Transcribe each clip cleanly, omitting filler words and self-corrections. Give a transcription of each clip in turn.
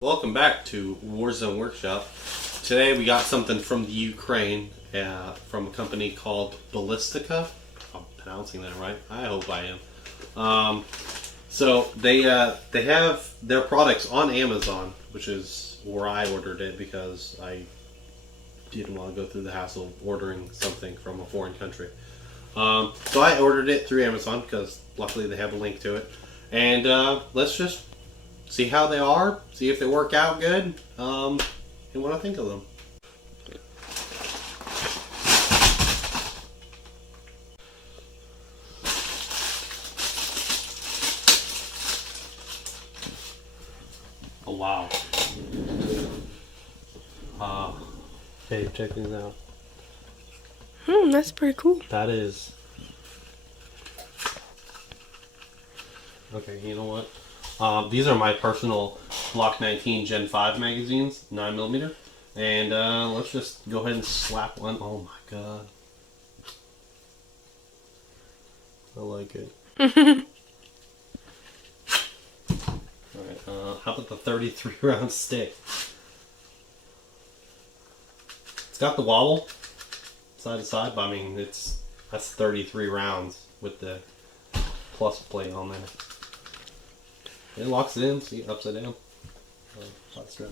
Welcome back to Warzone Workshop. Today we got something from the Ukraine, from a company called Balistyka. I'm pronouncing that right. I hope I am. So they have their products on Amazon, which is where I ordered it because I didn't want to go through the hassle of ordering something from a foreign country. So I ordered it through Amazon because luckily they have a link to it. And let's just see how they are, see if they work out good, and what I think of them. Oh wow. Hey, check these out. That's pretty cool. That is. Okay, you know what? These are my personal Glock 19 Gen 5 magazines, 9mm. And let's just go ahead and slap one. Oh my god. I like it. Alright, how about the 33 round stick? It's got the wobble side to side, but I mean, that's 33 rounds with the plus plate on there. It locks it in, see, upside down. Hot strap.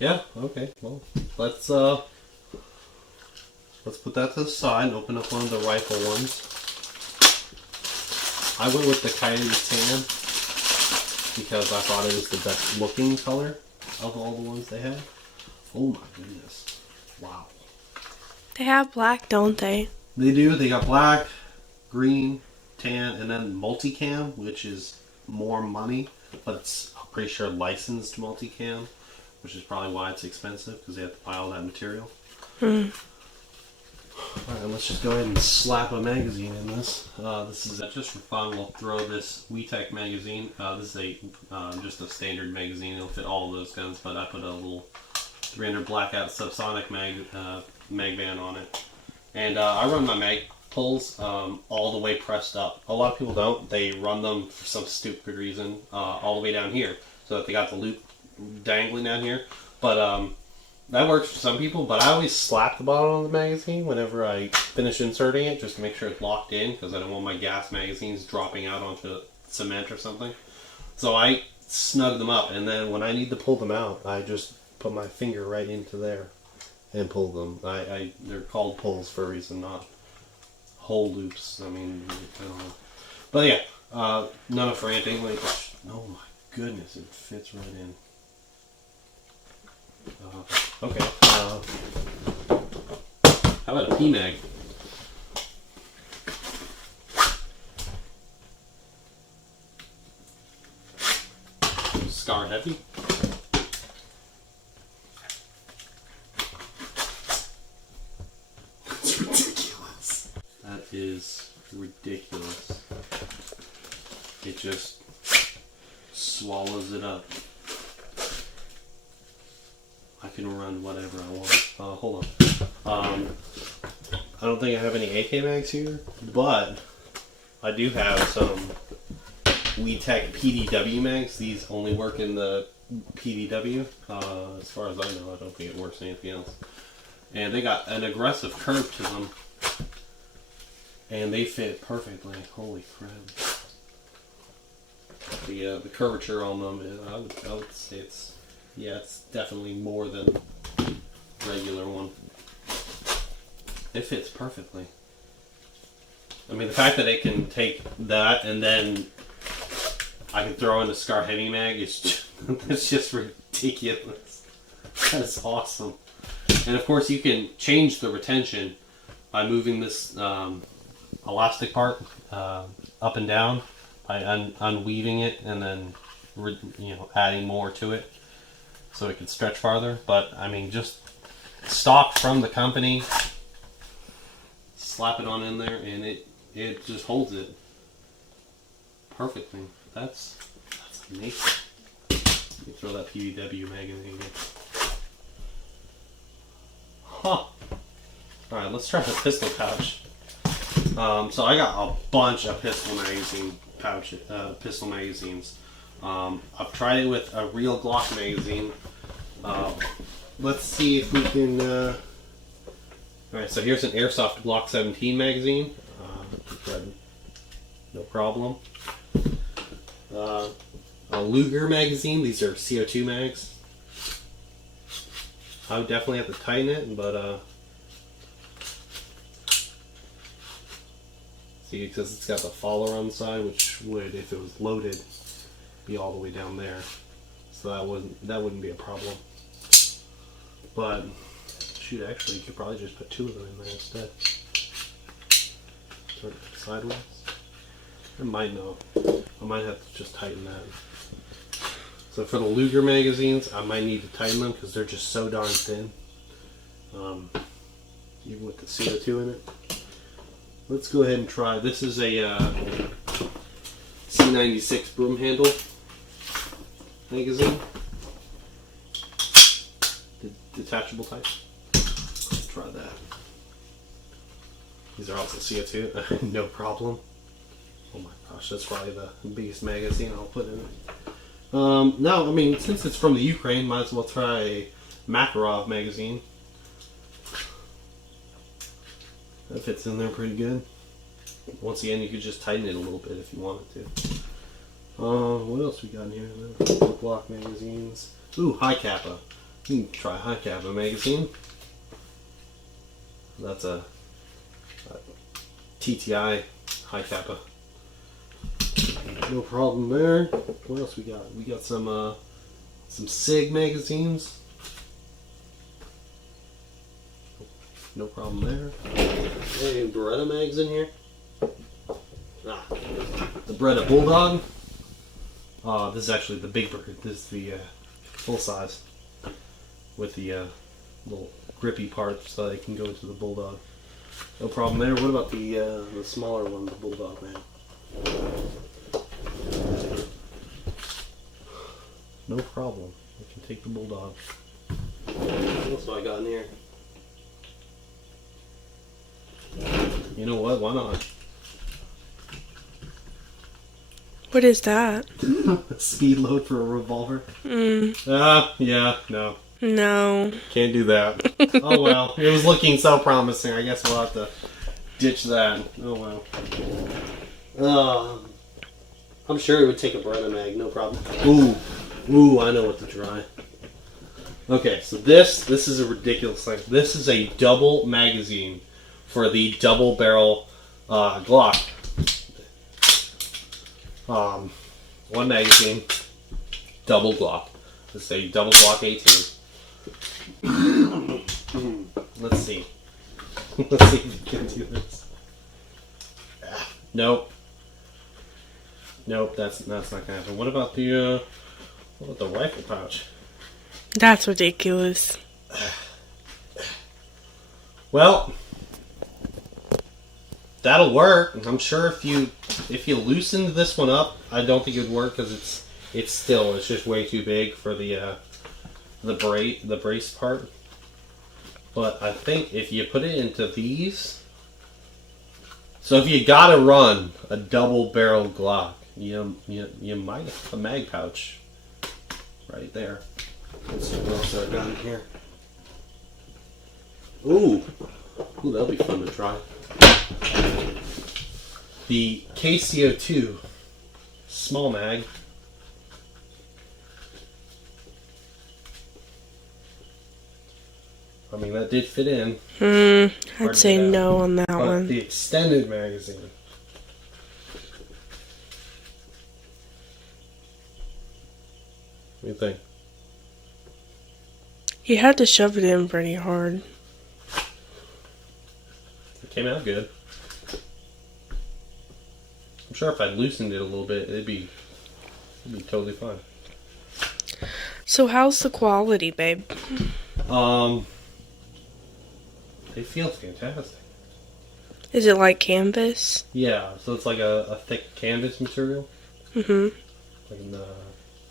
Yeah, okay, well, let's put that to the side and open up one of the rifle ones. I went with the Coyote Tan because I thought it was the best looking color of all the ones they had. Oh my goodness. Wow. They have black, don't they? They do, they got black, green, tan, and then multicam, which is more money, but it's, I'm pretty sure, licensed multicam, which is probably why it's expensive, because they have to buy all that material. Alright, let's just go ahead and slap a magazine in this. This is just for fun. We'll throw this E-Tec magazine. This is just a standard magazine. It'll fit all of those guns, but I put a little 300 blackout subsonic mag band on it. And I run my mag pulls all the way pressed up. A lot of people don't. They run them for some stupid reason all the way down here, so that they got the loop dangling down here. But that works for some people, but I always slap the bottom of the magazine whenever I finish inserting it, just to make sure it's locked in, because I don't want my gas magazines dropping out onto cement or something. So I snug them up, and then when I need to pull them out, I just put my finger right into there and pull them. They're called pulls for a reason, not hole loops. I mean, I don't know. But yeah, none of frantic. Like, oh my goodness, it fits right in. Okay. How about a P-Mag? Scar heavy. That's ridiculous. That is ridiculous. It just swallows it up. I can run whatever I want. Hold on. I don't think I have any AK mags here, but I do have some E-Tec PDW mags. These only work in the PDW. As far as I know, I don't think it works in anything else. And they got an aggressive curve to them, and they fit perfectly. Holy crap! The curvature on them, I would say it's definitely more than regular one. It fits perfectly. I mean, the fact that it can take that and then I can throw in a Scar Heavy mag is that's just ridiculous. That's awesome. And of course, you can change the retention by moving this elastic part up and down by unweaving it and then adding more to it, so it can stretch farther. But I mean, just stock from the company, slap it on in there, and it just holds it perfectly. That's amazing. Let me throw that PDW mag in again. Huh. Alright, let's try the pistol pouch. So I got a bunch of pistol magazine pouch pistol magazines. I've tried it with a real Glock magazine. Let's see if we can. Alright, so here's an airsoft Glock 17 magazine. No problem. A Luger magazine. These are CO2 mags. I would definitely have to tighten it, but see, because it's got the follower on the side, which would, if it was loaded, be all the way down there. So that wouldn't be a problem. But shoot, actually, you could probably just put 2 of them in there instead. Turn it sideways. I might have to just tighten that. So for the Luger magazines, I might need to tighten them because they're just so darn thin. Even with the CO2 in it. Let's go ahead and try. This is a C96 broom handle magazine. Detachable type. Let's try that. These are also CO2. No problem. Oh my gosh, that's probably the biggest magazine I'll put in it. No, I mean, since it's from the Ukraine, might as well try a Makarov magazine. That fits in there pretty good. Once again, you could just tighten it a little bit if you wanted to. What else we got in here? Glock magazines. Ooh, High Kappa. You can try High Kappa magazine. That's a TTI High Kappa. No problem there. What else we got? We got some SIG magazines. No problem there. Hey, Beretta Mags in here. The Beretta Bulldog. This is actually the big bird. This is the full size with the little grippy parts so they can go into the Bulldog. No problem there. What about the smaller one, the Bulldog, man? No problem. I can take the Bulldog. What else do I got in here? You know what? Why not? What is that? A speed load for a revolver? Yeah, no. No. Can't do that. Oh well. It was looking so promising. I guess we'll have to ditch that. Oh well. I'm sure it would take a Beretta mag, no problem. Ooh, I know what to try. Okay, so this is a ridiculous thing. This is a double magazine for the double barrel Glock. One magazine, double Glock. This is a double Glock 18. Let's see. Let's see if we can do this. Nope. Nope, that's not gonna happen. What about the rifle pouch? That's ridiculous. Well, that'll work. I'm sure if you loosened this one up, I don't think it would work because it's just way too big for the brace part. But I think if you put it into these, so if you gotta run a double barrel Glock, you might have a mag pouch right there. Let's see what else I've got in here. Ooh, that'll be fun to try. The KCO2 small mag. I mean, that did fit in. I'd say no on that one. The extended magazine. What do you think? You had to shove it in pretty hard. It came out good. I'm sure if I loosened it a little bit, it'd be totally fine. So how's the quality, babe? They feel fantastic. Is it like canvas? Yeah, so it's like a thick canvas material. Mm-hmm. And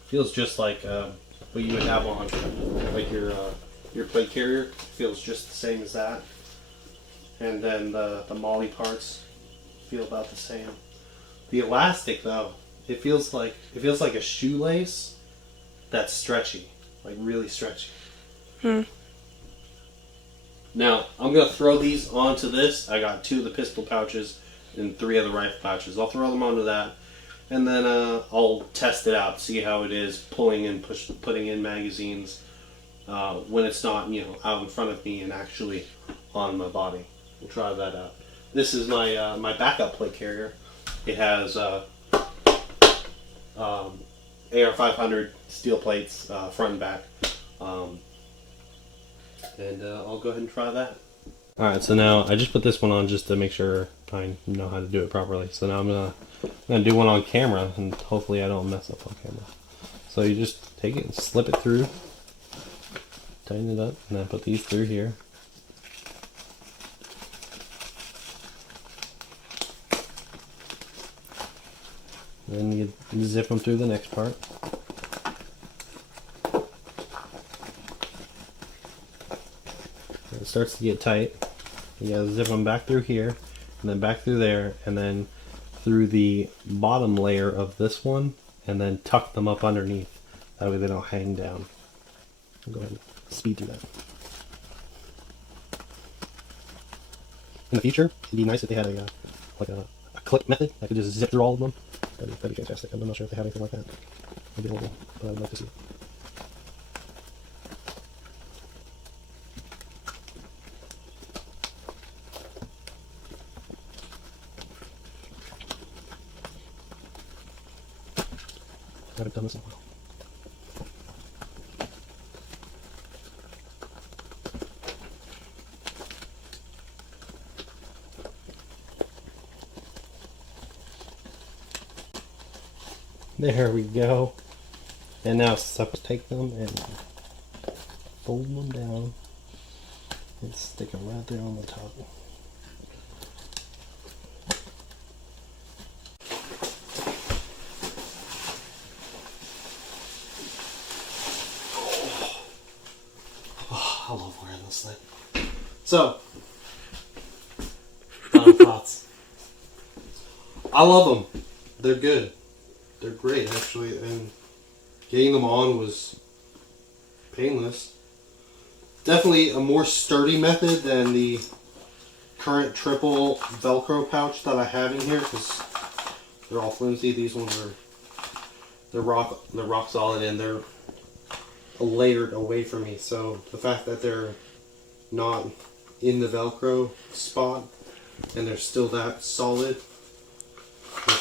feels just like what you would have on like your plate carrier. Feels just the same as that. And then the molly parts feel about the same. The elastic though, it feels like a shoelace that's stretchy, like really stretchy. Now I'm gonna throw these onto this. I got 2 of the pistol pouches and 3 of the rifle pouches. I'll throw them onto that, and then I'll test it out, see how it is putting in magazines when it's not out in front of me and actually on my body. We'll try that out. This is my my backup plate carrier. It has AR-500 steel plates front and back, and I'll go ahead and try that. Alright, so now I just put this one on just to make sure I know how to do it properly. So now I'm gonna do one on camera, and hopefully I don't mess up on camera. So you just take it and slip it through, tighten it up, and then put these through here. Then you zip them through the next part. It starts to get tight. You gotta zip them back through here, and then back through there, and then through the bottom layer of this one, and then tuck them up underneath. That way they don't hang down. I'll go ahead and speed through that. In the future, it'd be nice if they had a click method. I could just zip through all of them. That'd be fantastic. I'm not sure if they have anything like that available, but I'd like to see it. I haven't done this in a while. There we go. And now supposed to take them and fold them down and stick them right there on the top. Oh, I love wearing this thing. So, final thoughts. I love them. They're good. They're great, actually, and getting them on was painless. Definitely a more sturdy method than the current triple Velcro pouch that I have in here, because they're all flimsy. These ones they're rock solid, and they're layered away from me. So the fact that they're not in the Velcro spot and they're still that solid is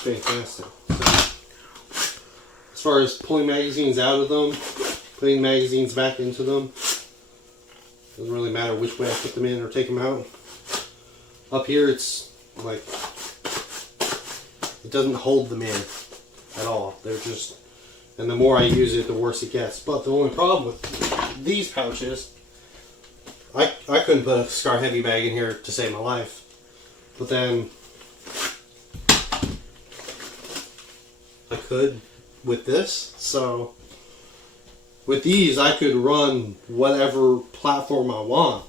fantastic. So, as far as pulling magazines out of them, putting magazines back into them, doesn't really matter which way I put them in or take them out. Up here, it's like, it doesn't hold them in at all. They're just, and the more I use it, the worse it gets. But the only problem with these pouches, I couldn't put a Scar Heavy bag in here to save my life. But then I could with this. So with these, I could run whatever platform I want.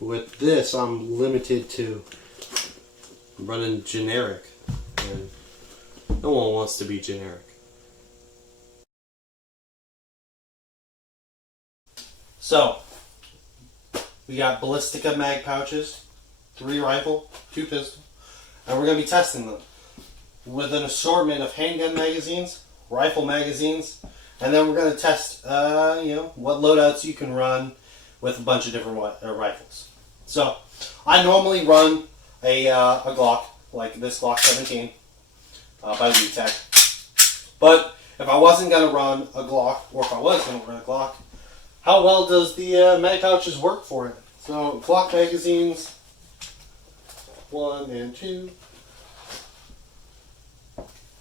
With this, I'm limited to running generic, and no one wants to be generic. So we got Balistyka mag pouches, 3 rifle, 2 pistol, and we're going to be testing them with an assortment of handgun magazines, rifle magazines, and then we're going to test, what loadouts you can run with a bunch of different rifles. So I normally run a Glock, like this Glock 17 by the E-Tec. But if I wasn't going to run a Glock, or if I was going to run a Glock, how well does the mag pouches work for it? So Glock magazines, 1 and 2.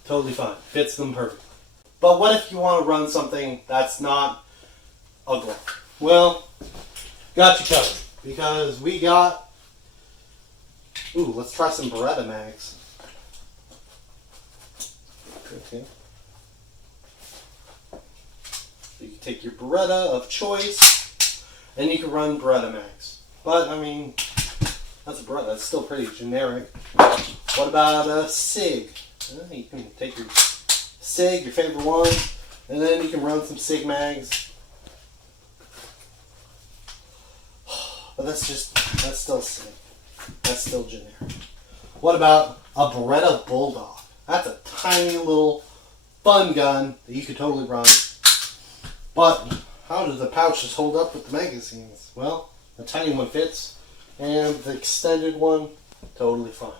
Totally fine. Fits them perfectly. But what if you want to run something that's not a Glock? Well, got you covered. Because we got... Ooh, let's try some Beretta Mags. Okay. So you can take your Beretta of choice, and you can run Beretta Mags. But, I mean, that's a Beretta. That's still pretty generic. What about a SIG? You can take your SIG, your favorite one, and then you can run some SIG mags. But that's still SIG. That's still generic. What about a Beretta Bulldog? That's a tiny little fun gun that you could totally run. But how do the pouches hold up with the magazines? Well, the tiny one fits, and the extended one, totally fine.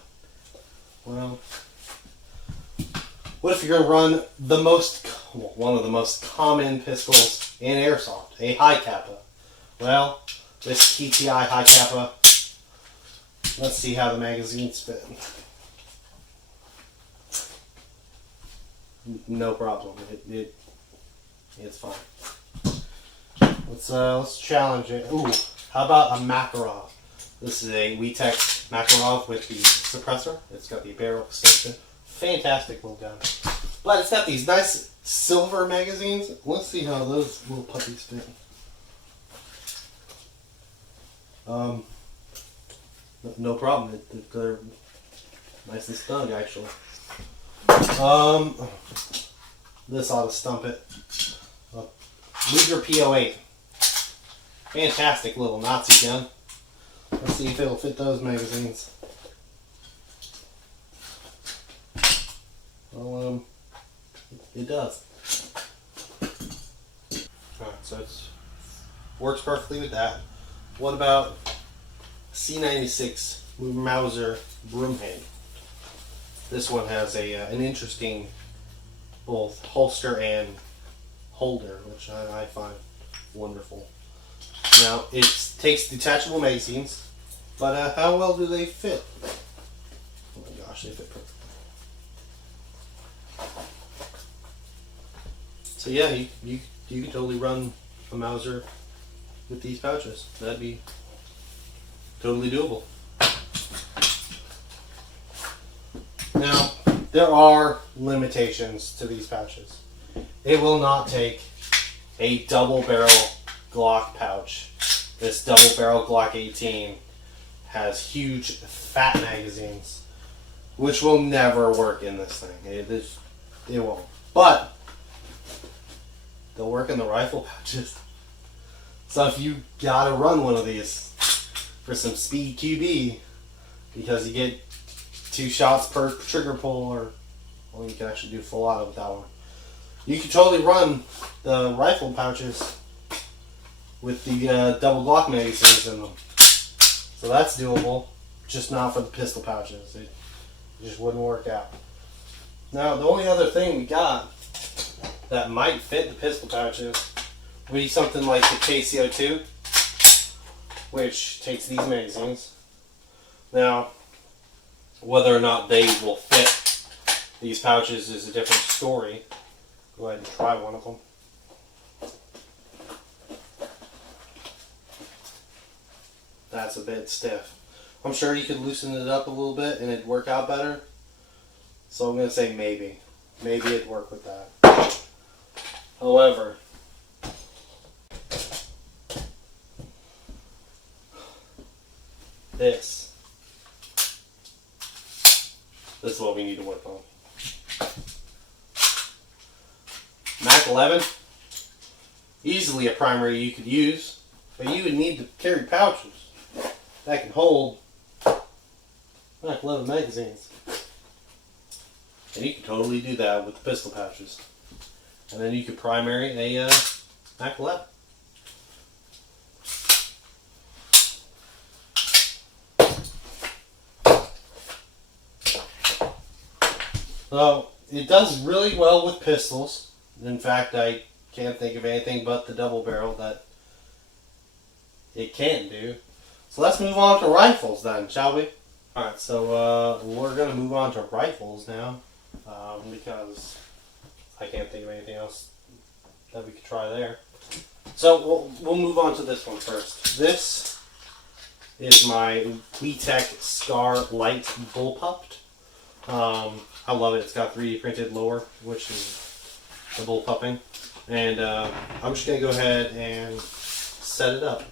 Well, what if you're going to run one of the most common pistols in airsoft, a high kappa? Well, this TTI high kappa, let's see how the magazines fit. No problem. It's fine. Let's challenge it. Ooh, how about a Makarov? This is a E-Tec Makarov with the suppressor. It's got the barrel extension. Fantastic little gun. But it's got these nice silver magazines. Let's see how those little puppies fit. No problem. They're nice and snug, actually. This ought to stump it. Luger P08. Fantastic little Nazi gun. Let's see if it'll fit those magazines. Well, it does. Alright, so it works perfectly with that. What about C96 Mauser Broom hand? This one has an interesting both holster and holder, which I find wonderful. Now, it takes detachable magazines, but how well do they fit? Oh my gosh, they fit perfectly. So yeah, you can totally run a Mauser with these pouches. That'd be totally doable. Now, there are limitations to these pouches. It will not take a double barrel Glock pouch. This double barrel Glock 18 has huge fat magazines, which will never work in this thing. It won't. But they'll work in the rifle pouches. So if you gotta run one of these for some speed QB, because you get 2 shots per trigger pull, or well, you can actually do full auto with that one. You can totally run the rifle pouches with the double Glock magazines in them. So that's doable, just not for the pistol pouches. It just wouldn't work out. Now, the only other thing we got that might fit the pistol pouches would be something like the KCO2, which takes these magazines. Now, whether or not they will fit these pouches is a different story. Go ahead and try one of them. That's a bit stiff. I'm sure you could loosen it up a little bit and it'd work out better. So I'm going to say maybe. Maybe it'd work with that. However, this is what we need to work on. Mac 11, easily a primary you could use, but you would need to carry pouches that can hold Mac 11 magazines. And you can totally do that with the pistol pouches. And then you could primary a Mac 11. So, it does really well with pistols. In fact, I can't think of anything but the double barrel that it can do. So let's move on to rifles then, shall we? Alright, so we're going to move on to rifles now. Because I can't think of anything else that we could try there. So we'll move on to this one first. This is my E-Tec Scar Light Bullpupped. I love it. It's got 3D printed lower, which is the bullpupping. And I'm just going to go ahead and set it up.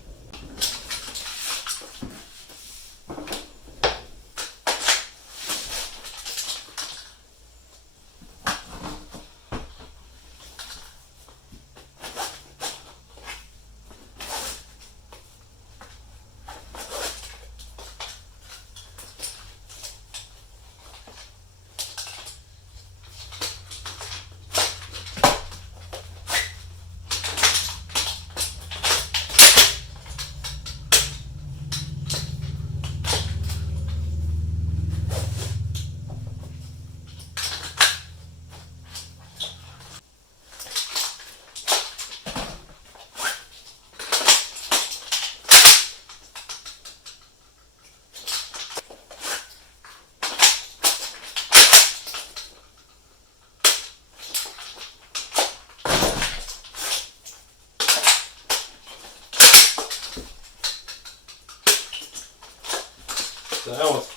So that was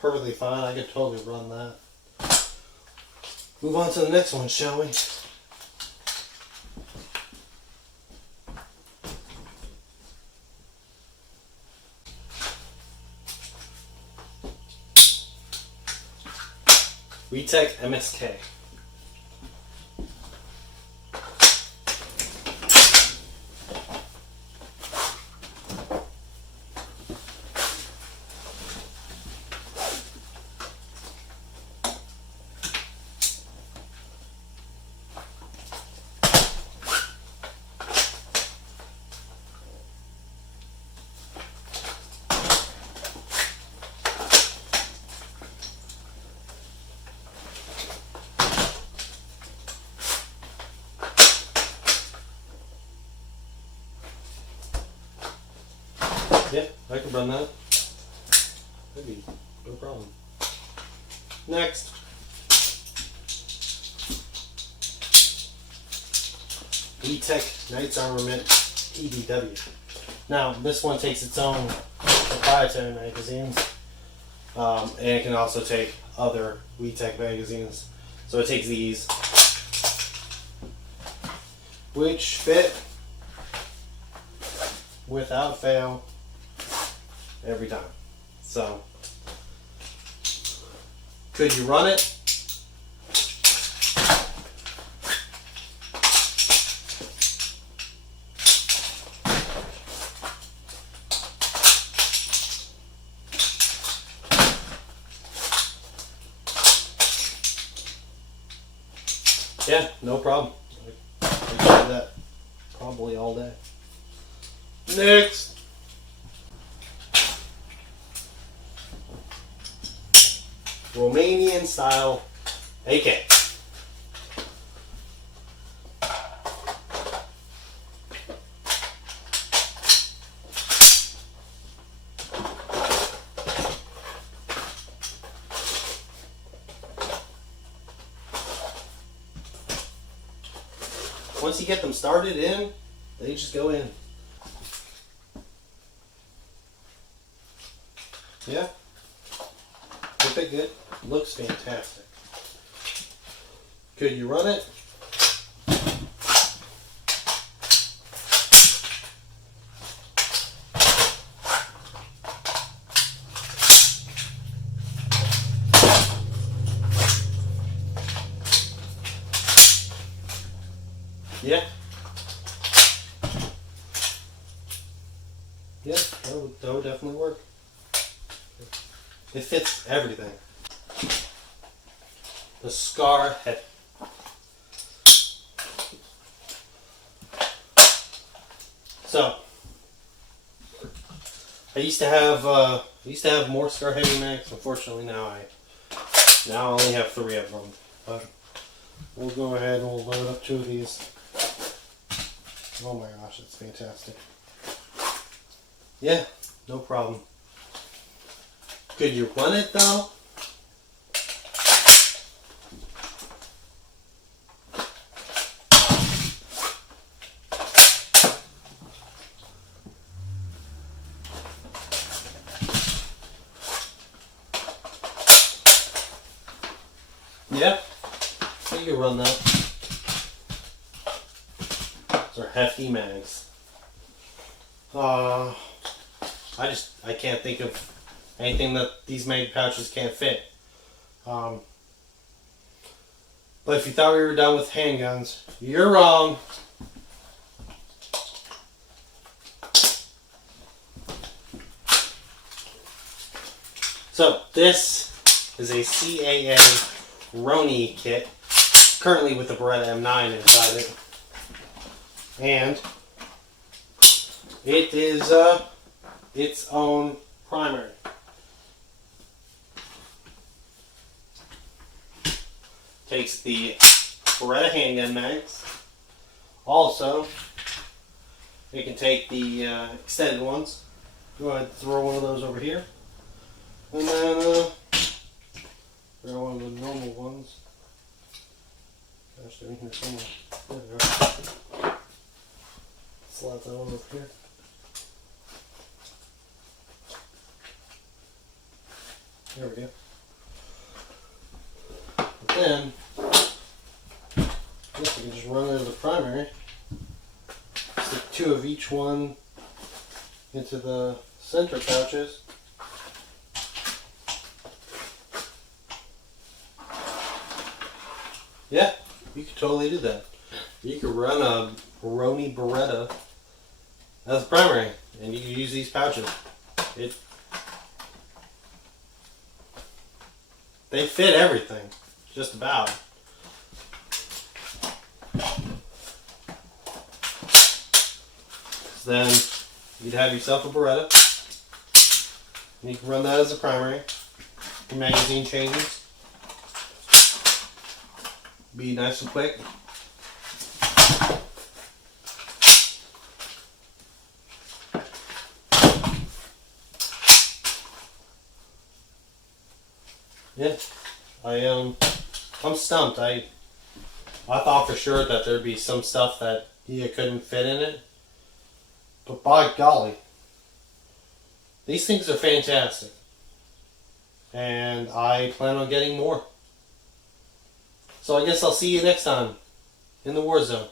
perfectly fine. I could totally run that. Move on to the next one, shall we? E-Tec MSK. Yeah, I can run that. That'd be no problem. Next. E-Tec Knight's Armament PDW. Now, this one takes its own proprietary magazines, and it can also take other E-Tec magazines. So it takes these, which fit without fail every time. So, could you run it? Yeah, no problem. I can do that probably all day. Next. Romanian style AK. Once you get them started in, they just go in. Yeah. They fit good. Looks fantastic. Could you run it? Yeah. Yeah, that would definitely work. It fits everything. The Scar head. So, I used to have more Scar heavy mags. Unfortunately, now I only have 3 of them. But we'll go ahead and we'll load up 2 of these. Oh my gosh, it's fantastic. Yeah, no problem. Could you run it though? Yeah, you can run that. Those are hefty mags. I can't think of anything that these mag pouches can't fit. But if you thought we were done with handguns, you're wrong. So this is a CAA Roni kit, currently with the Beretta M9 inside it, and it is its own primary. Takes the Beretta handgun mags. Also, it can take the extended ones. Go ahead and throw one of those over here. And then throw one of the normal ones. Gosh, they're in here somewhere. There they are. Slide that one over here. There we go. But then, I guess I can just run it as a primary. Stick 2 of each one into the center pouches. Yeah, you could totally do that. You could run a Roni Beretta as a primary, and you can use these pouches. They fit everything, just about. So then you'd have yourself a Beretta, and you can run that as a primary. Your magazine changes. Be nice and quick. Yeah, I'm stumped. I thought for sure that there'd be some stuff that you couldn't fit in it, but by golly, these things are fantastic, and I plan on getting more. So I guess I'll see you next time in the war zone.